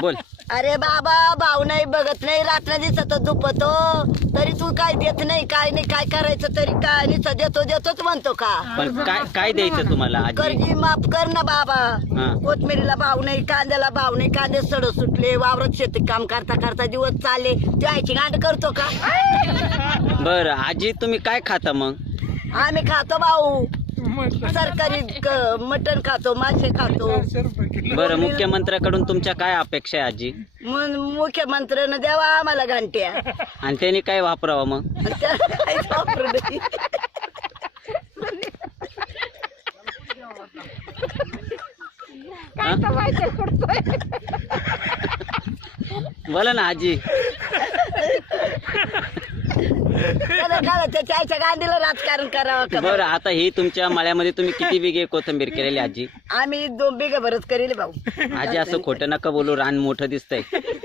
बोल. अरे बाबा भाऊ नाही बघत नाही रात्र दिसत दुपतो तरी तू काय देत नाही काय नाही काय करायचं तरी काय नुसतं देतो देतोच म्हणतो का पण काय काय द्यायचं तुम्हाला आजी? कर्जी माफ कर ना बाबा हा. कोथमिरीला भाव नाही कांद्याला भाव नाही कांदे सड सुटले वावरात शेती काम करता करता दिवस चालले तू आईची गांड करतो का बरं आजी तुम्ही काय खाता मग? आम्ही खातो भाऊ सरकारी मटण खातो मासे खातो बरं मुख्यमंत्र्याकडून तुमच्या काय अपेक्षा आहे आजी? मुख्यमंत्र्यानं द्यावा आम्हाला घंट्या आणि त्यांनी काय वापरावं मग? त्याला काहीच वापरू नाही. हा? बोला ना आजी. त्याला काय त्याच्या आईच्या गांडीला राजकारण करावं का बरं आता ही तुमच्या मळ्यामध्ये तुम्ही किती बिघे कोथिंबीर केलेली आजी? आम्ही 2 बिघे भरच करेल भाऊ आजी असं खोटं नका बोलू, रान मोठं दिसतंय.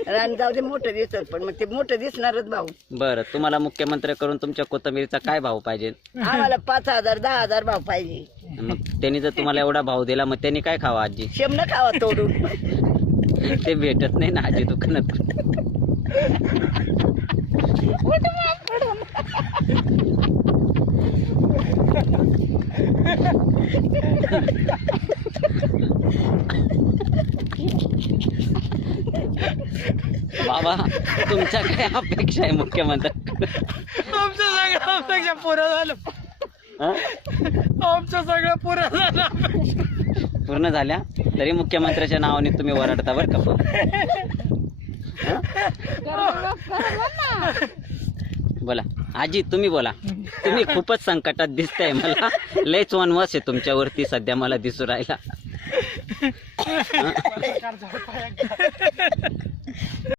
रान जाऊ दे मोठं दिसत पण मग ते मोठं दिसणारच भाऊ. बरं तुम्हाला मुख्यमंत्र्याकडून तुमच्या कोथिंबीरचा काय भाव पाहिजे? आम्हाला 5,000 10,000 भाव पाहिजे. मग त्यांनी जर तुम्हाला एवढा भाव दिला मग त्यांनी काय खावा आजी? शेमनं खावा तोडून. ते भेटत नाही ना आजी दुकानात. बाबा तुमच्या काय अपेक्षा आहे मुख्यमंत्री? आमच्या सगळ्या अपेक्षा पुऱ्या झाल्या. आमच्या सगळ्या पुऱ्या झाल्या. पूर्ण झाल्या तरी मुख्यमंत्र्याच्या नावाने तुम्ही वरडता बरं का पण. बोला आजी तुम्ही बोला. तुम्ही खूपच संकटात दिसताय मला. लयच वनवास आहे तुमच्यावरती सध्या मला दिसू राहिला.